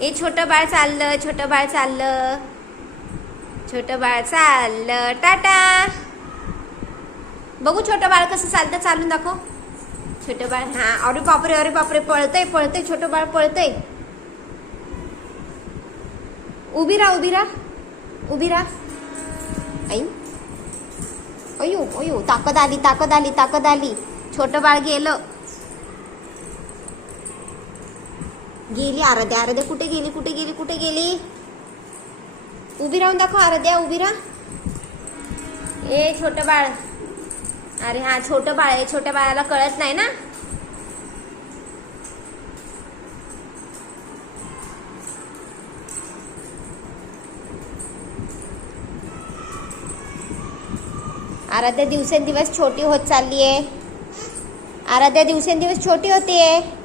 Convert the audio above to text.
ए छोटं बाळ चाललं, छोटं बाळ चाललं, छोटं बाळ चाललं, टाटा. बघू छोटं बाळ कसं चालतं, चालून दाखव. छोटं बाळ, हा. अरे बापरे, अरे बापरे, पळतय पळतय, छोटं बाळ पळतय. उभी राहा, उभी राहा, उभी राहा. आई, अयो अयो, ताकद आली, ताकद आली, ताकद आली. छोटं बाळ गेलं. गेली आराध्या, आराध्या कुठे गेली, कुठे गेली, कुठे गेली. उभी राहून दाखव आराध्या, उभी राहा. ए छोटं बाळ, अरे हा छोटं बाळ आहे, छोट्या बाळाला कळत नाही ना. आराध्या दिवसेंदिवस छोटी होत चालली आहे. आराध्या दिवसेंदिवस छोटी होतीये.